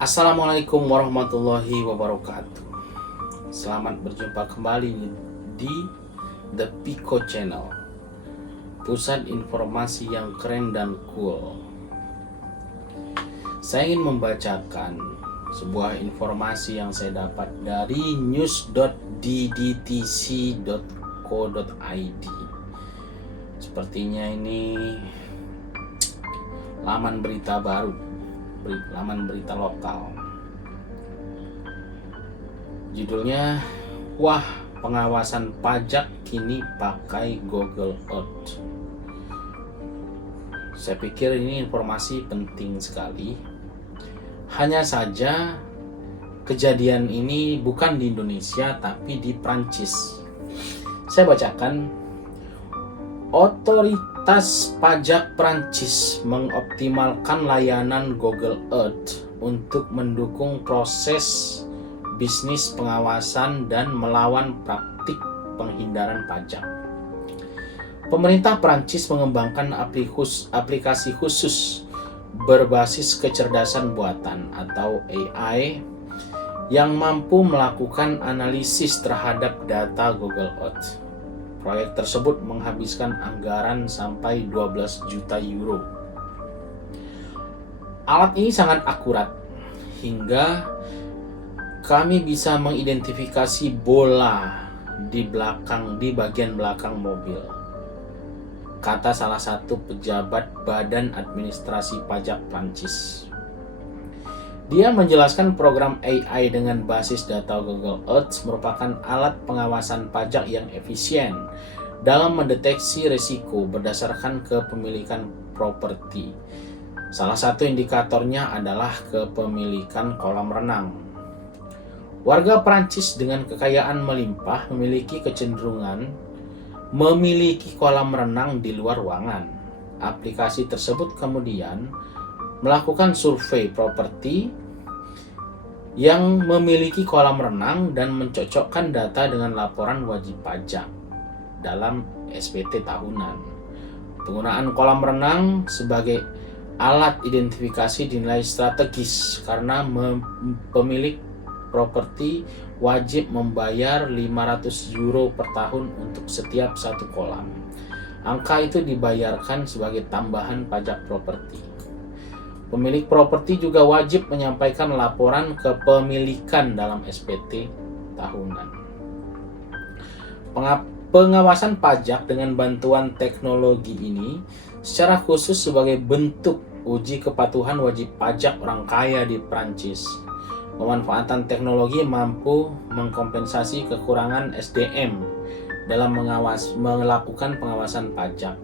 Assalamualaikum warahmatullahi wabarakatuh. Selamat berjumpa kembali di The Pico Channel, pusat informasi yang keren dan cool. Saya ingin membacakan sebuah informasi yang saya dapat dari news.ddtc.co.id. Sepertinya ini laman berita baru, laman berita lokal. Judulnya, wah, pengawasan pajak kini pakai Google Earth. Saya pikir ini informasi penting sekali. Hanya saja kejadian ini bukan di Indonesia tapi di Prancis. Saya bacakan. Otoritas pajak Prancis mengoptimalkan layanan Google Earth untuk mendukung proses bisnis pengawasan dan melawan praktik penghindaran pajak. Pemerintah Prancis mengembangkan aplikasi khusus berbasis kecerdasan buatan atau AI yang mampu melakukan analisis terhadap data Google Earth. Proyek tersebut menghabiskan anggaran sampai 12 juta euro. Alat ini sangat akurat hingga kami bisa mengidentifikasi bola di bagian belakang mobil, kata salah satu pejabat Badan Administrasi Pajak Prancis. Dia menjelaskan program AI dengan basis data Google Earth merupakan alat pengawasan pajak yang efisien dalam mendeteksi risiko berdasarkan kepemilikan properti. Salah satu indikatornya adalah kepemilikan kolam renang. Warga Prancis dengan kekayaan melimpah memiliki kecenderungan memiliki kolam renang di luar ruangan. Aplikasi tersebut kemudian melakukan survei properti yang memiliki kolam renang dan mencocokkan data dengan laporan wajib pajak dalam SPT tahunan. Penggunaan kolam renang sebagai alat identifikasi dinilai strategis karena pemilik properti wajib membayar 500 euro per tahun untuk setiap satu kolam. Angka itu dibayarkan sebagai tambahan pajak properti. Pemilik properti juga wajib menyampaikan laporan kepemilikan dalam SPT tahunan. Pengawasan pajak dengan bantuan teknologi ini secara khusus sebagai bentuk uji kepatuhan wajib pajak orang kaya di Prancis. Pemanfaatan teknologi mampu mengkompensasi kekurangan SDM dalam melakukan pengawasan pajak.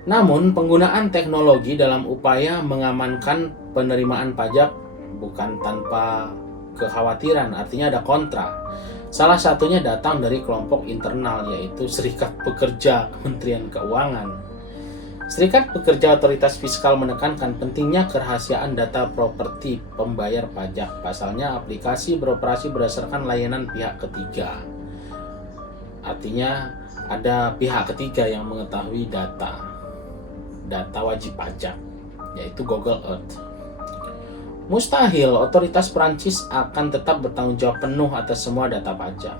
Namun, penggunaan teknologi dalam upaya mengamankan penerimaan pajak bukan tanpa kekhawatiran, artinya ada kontra. Salah satunya datang dari kelompok internal, yaitu Serikat Pekerja Kementerian Keuangan. Serikat Pekerja Otoritas Fiskal menekankan pentingnya kerahasiaan data properti pembayar pajak. Pasalnya, aplikasi beroperasi berdasarkan layanan pihak ketiga. Artinya, ada pihak ketiga yang mengetahui data wajib pajak, yaitu Google Earth. Mustahil otoritas Prancis akan tetap bertanggung jawab penuh atas semua data pajak.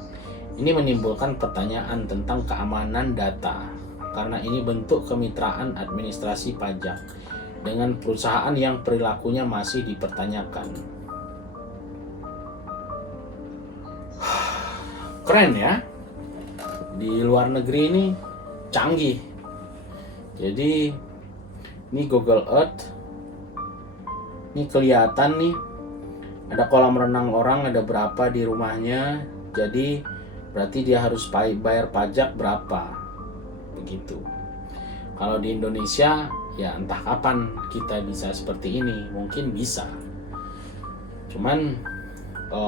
Ini menimbulkan pertanyaan tentang keamanan data, karena ini bentuk kemitraan administrasi pajak dengan perusahaan yang perilakunya masih dipertanyakan. Keren ya, di luar negeri ini canggih. Jadi ini Google Earth, ini kelihatan nih ada kolam renang orang, ada berapa di rumahnya, jadi berarti dia harus bayar pajak berapa, begitu. Kalau di Indonesia ya entah kapan kita bisa seperti ini, mungkin bisa, cuman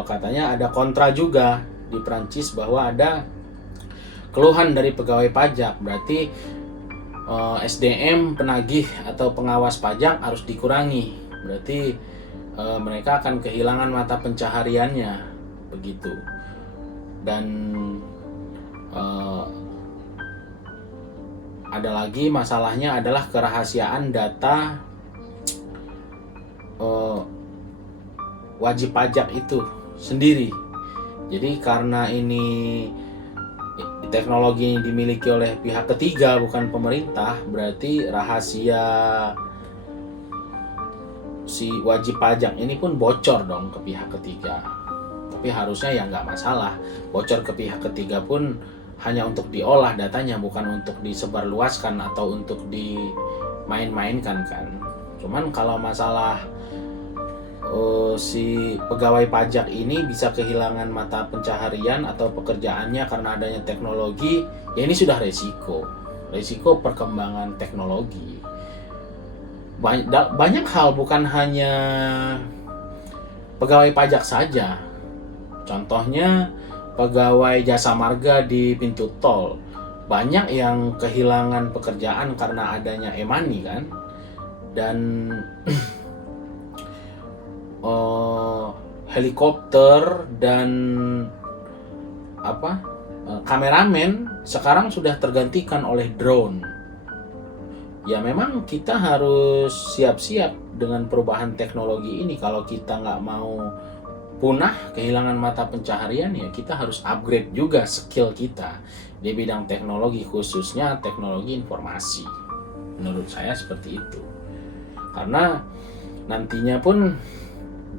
katanya ada kontra juga di Prancis bahwa ada keluhan dari pegawai pajak, berarti SDM penagih atau pengawas pajak harus dikurangi, berarti mereka akan kehilangan mata pencahariannya, begitu. Dan ada lagi masalahnya adalah kerahasiaan data wajib pajak itu sendiri. Jadi karena ini teknologi yang dimiliki oleh pihak ketiga bukan pemerintah, berarti rahasia si wajib pajak ini pun bocor dong ke pihak ketiga. Tapi harusnya ya nggak masalah, bocor ke pihak ketiga pun hanya untuk diolah datanya, bukan untuk disebarluaskan atau untuk dimain-mainkan kan. Cuman kalau masalah si pegawai pajak ini bisa kehilangan mata pencaharian atau pekerjaannya karena adanya teknologi, ya ini sudah resiko perkembangan teknologi. Banyak hal, bukan hanya pegawai pajak saja. Contohnya pegawai jasa marga di pintu tol, banyak yang kehilangan pekerjaan karena adanya e-money kan. Dan helikopter dan kameramen sekarang sudah tergantikan oleh drone. Ya memang kita harus siap-siap dengan perubahan teknologi ini. Kalau kita nggak mau punah, kehilangan mata pencaharian, ya kita harus upgrade juga skill kita di bidang teknologi, khususnya teknologi informasi. Menurut saya seperti itu. Karena nantinya pun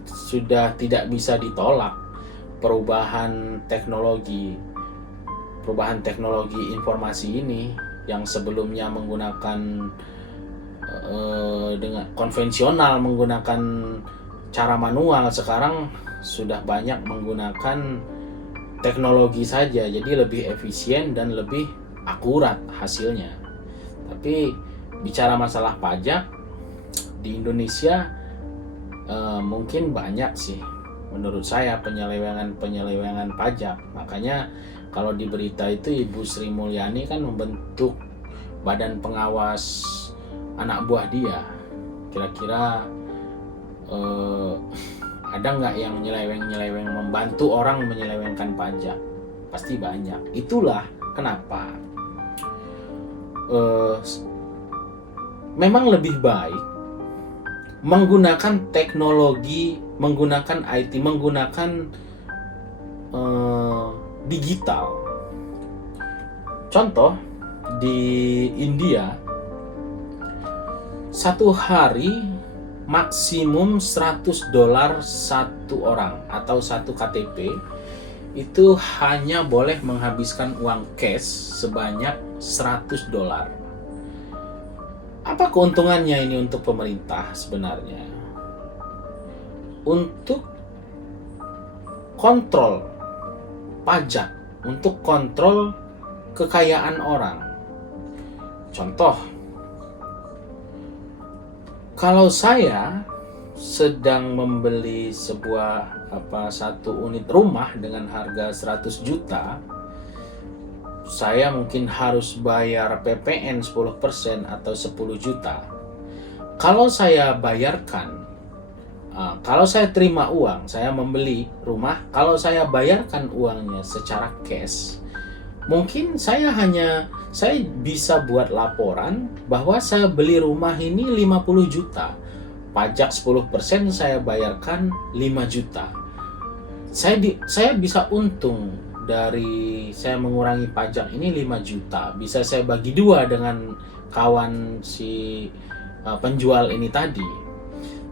sudah tidak bisa ditolak perubahan teknologi informasi ini, yang sebelumnya menggunakan dengan konvensional, menggunakan cara manual, sekarang sudah banyak menggunakan teknologi saja, jadi lebih efisien dan lebih akurat hasilnya. Tapi bicara masalah pajak di Indonesia, mungkin banyak sih menurut saya penyelewengan pajak. Makanya kalau di berita itu Ibu Sri Mulyani kan membentuk badan pengawas anak buah dia. Kira-kira ada nggak yang nyeleweng membantu orang menyelewengkan pajak? Pasti banyak. Itulah kenapa memang lebih baik menggunakan teknologi, menggunakan IT, menggunakan digital. Contoh, di India satu hari maksimum $100 satu orang atau satu KTP itu hanya boleh menghabiskan uang cash sebanyak $100. Apa keuntungannya ini untuk pemerintah sebenarnya? Untuk kontrol pajak, untuk kontrol kekayaan orang. Contoh, kalau saya sedang membeli satu unit rumah dengan harga 100 juta, saya mungkin harus bayar PPN 10% atau 10 juta. Kalau saya bayarkan, kalau saya terima uang, saya membeli rumah, kalau saya bayarkan uangnya secara cash, mungkin saya bisa buat laporan bahwa saya beli rumah ini 50 juta. Pajak 10% saya bayarkan 5 juta. Saya bisa untung dari saya mengurangi pajak ini 5 juta. Bisa saya bagi dua dengan kawan si penjual ini tadi.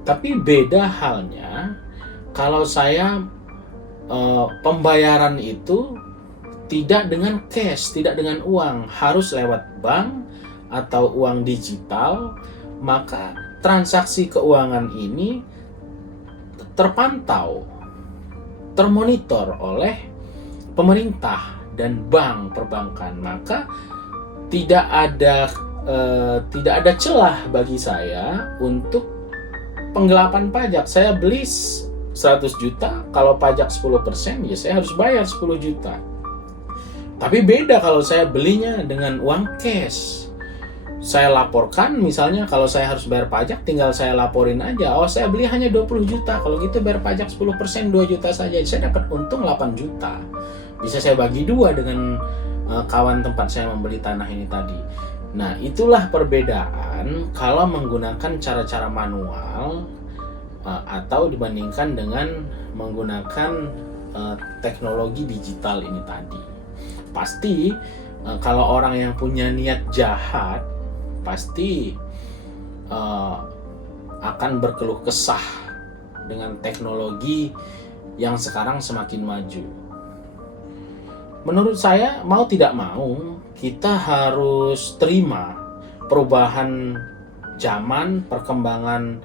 Tapi beda halnya kalau saya pembayaran itu tidak dengan cash, tidak dengan uang, harus lewat bank atau uang digital, maka transaksi keuangan ini terpantau, termonitor oleh pemerintah dan bank perbankan. Maka tidak ada celah bagi saya untuk penggelapan pajak. Saya beli 100 juta, kalau pajak 10% ya saya harus bayar 10 juta. Tapi beda kalau saya belinya dengan uang cash. Saya laporkan, misalnya kalau saya harus bayar pajak, tinggal saya laporin aja, oh saya beli hanya 20 juta, kalau gitu bayar pajak 10%, 2 juta saja, saya dapat untung 8 juta. Bisa saya bagi dua dengan kawan tempat saya membeli tanah ini tadi. Nah, itulah perbedaan kalau menggunakan cara-cara manual atau dibandingkan dengan menggunakan teknologi digital ini tadi. Pasti kalau orang yang punya niat jahat pasti akan berkeluh kesah dengan teknologi yang sekarang semakin maju. Menurut saya, mau tidak mau, kita harus terima perubahan zaman, perkembangan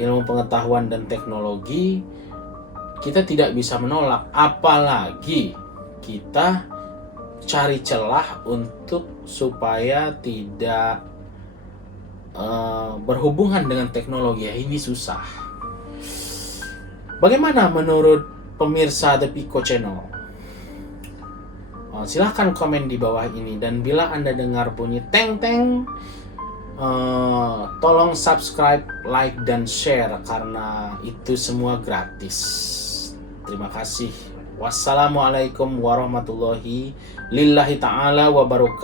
ilmu pengetahuan dan teknologi. Kita tidak bisa menolak, apalagi kita cari celah untuk supaya tidak berhubungan dengan teknologi. Ini susah. Bagaimana menurut pemirsa The Pico Channel? Silahkan komen di bawah ini, dan bila Anda dengar bunyi teng-teng, tolong subscribe, like, dan share karena itu semua gratis. Terima kasih. Wassalamualaikum warahmatullahi wabarakatuh.